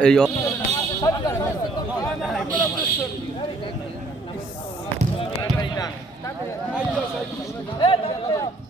এই অ- ভিডিও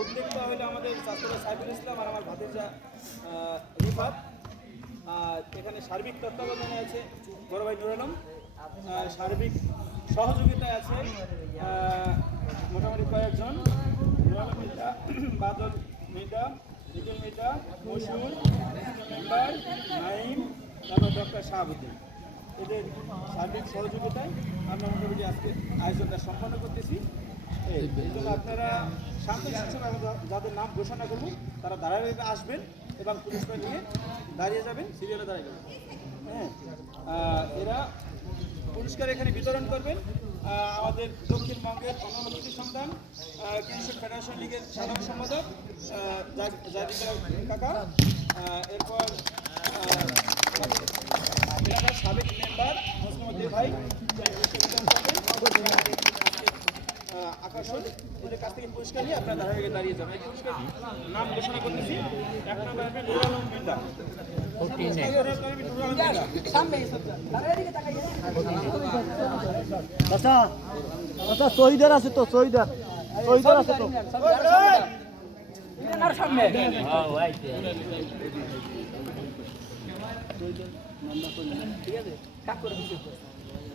উদ্যোক্তা হলো আমাদের ছাত্ররা সাইফুল ইসলাম আর আমার ভাতিজা রিফাত। আর এখানে সার্বিক তত্ত্বাবধানে আছে বড় ভাই নুর আলম। সার্বিক সহযোগিতায় আছে মোটামুটি কয়েকজন। বাদল মির্জা নিতুল মির্জা মশুর মেম্বার নাইম তারপর ডক্টর শাহাবুদ্দিন। এদের সার্বিক সহযোগিতায় আমরা মোটামুটি আজকে আয়োজনটা সম্পন্ন করতেছি। এই জন্য আপনারা শান্ত শিক্ষক আমরা যাদের নাম ঘোষণা করব, তারা ধারাবাহিক আসবেন এবং পুরস্কার নিয়ে দাঁড়িয়ে যাবেন সিরিয়ালে দাঁড়িয়ে যাবেন। হ্যাঁ এরা পুরস্কার এখানে বিতরণ করবেন আমাদের দক্ষিণবঙ্গের অঙ্গনবতী সন্তান কৃষক ফেডারেশন লীগের সাধারণ সম্পাদক কাকা এরপর সাবেক মেম্বার মুসলিমদ্দিন ভাই আকর্ষণ। ওদের কাছ থেকে পুরস্কার নিয়ে আপনার ধারাবাহিকে দাঁড়িয়ে যাবেন। পুরস্কার নাম ঘোষণা করতেছি। এক নম্বর নুর আলম আচ্ছা আচ্ছা শহীদের আছে তো শহীদের। শহীদের আছে তো। সামনে। ঠিক আছে?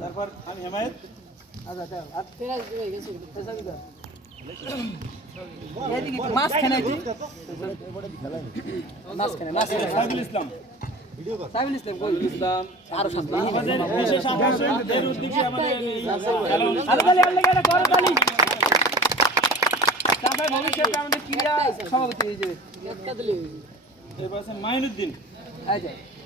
তারপর আমি হেমায়েত আচ্ছা আচ্ছা ভবিষ্যতে আমাদের ক্রীড়া সভাপতি মাইনুদ্দিন। এই যে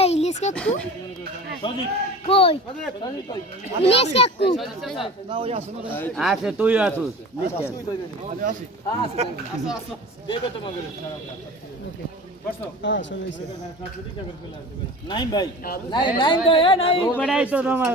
এই ইলিশ কাকু? কই? ইলিশ কাকু? আছে তুই আছিস নাইম ভাই। নাই নাই তো এ নাই বেড়াই তো তোমার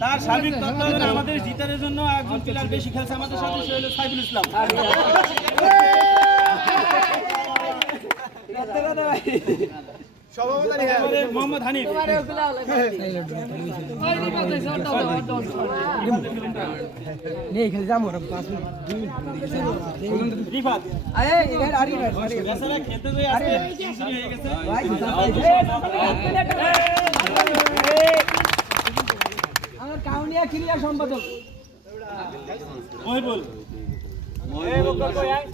তার সার্বিক তত্ত্বাবধানে আমাদের জিতারের জন্য একজন প্লেয়ার বেশি খেলছে আমাদের সাথে, সে হলো সাইফুল ইসলাম। মোহাম্মদ হানিফ গেছে আমার কাউনিয়া ক্রিয়া সম্পাদক মহিবুল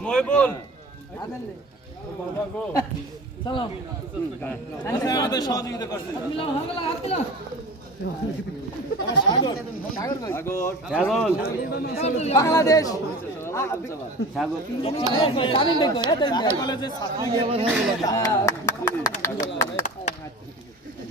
মহিবুল। চলো আচ্ছা, আমাদের সহযোগিতা করছে বাংলাদেশ ছাগল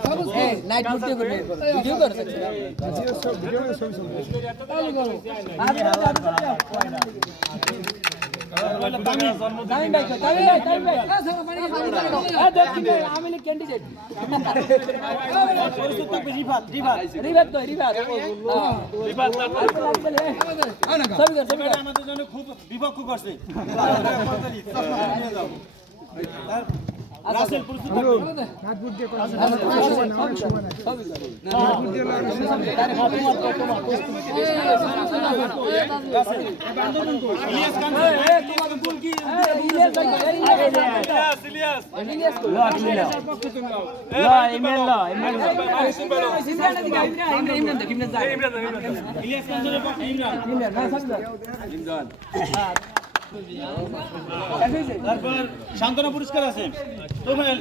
সবুজ এই নাইট ভিডিও ভিডিও কর হলো তামিম তামিম ভাই আমাদের জন্য খুব বিপক্ষ করছে ইমরান ইমরান ইমরান ইমরান তারপর সান্ত্বনা পুরস্কার আছে। এই।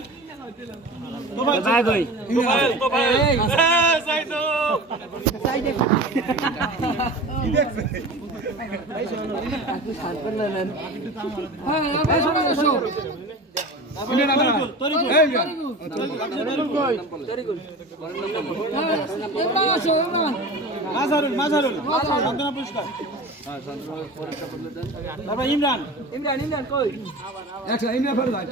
হ্যাঁ সান্ত্বনা ইমরান। ইমরান ইমরান কই? আচ্ছা ইমরান ফেরত কর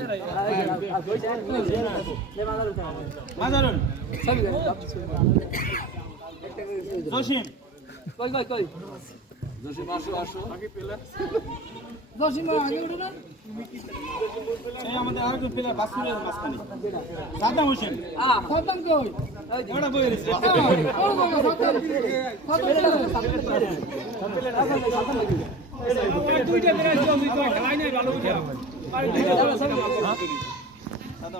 জসিম কই কই কই? জসিম আসো আসো। এই আমাদের আরেকজন প্লেয়ার বাসুরের মাঝখানে। সাদ্দাম হোসেন। আ খতম কই? ওটা বই রয়েছে সাদ্দাম হোসেন জসিম জসিম জসিম দিছে জসিম দিছে জসিম দিছে মানে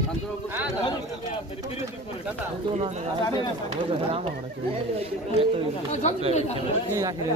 ಹಾಕಿದ್ರೆ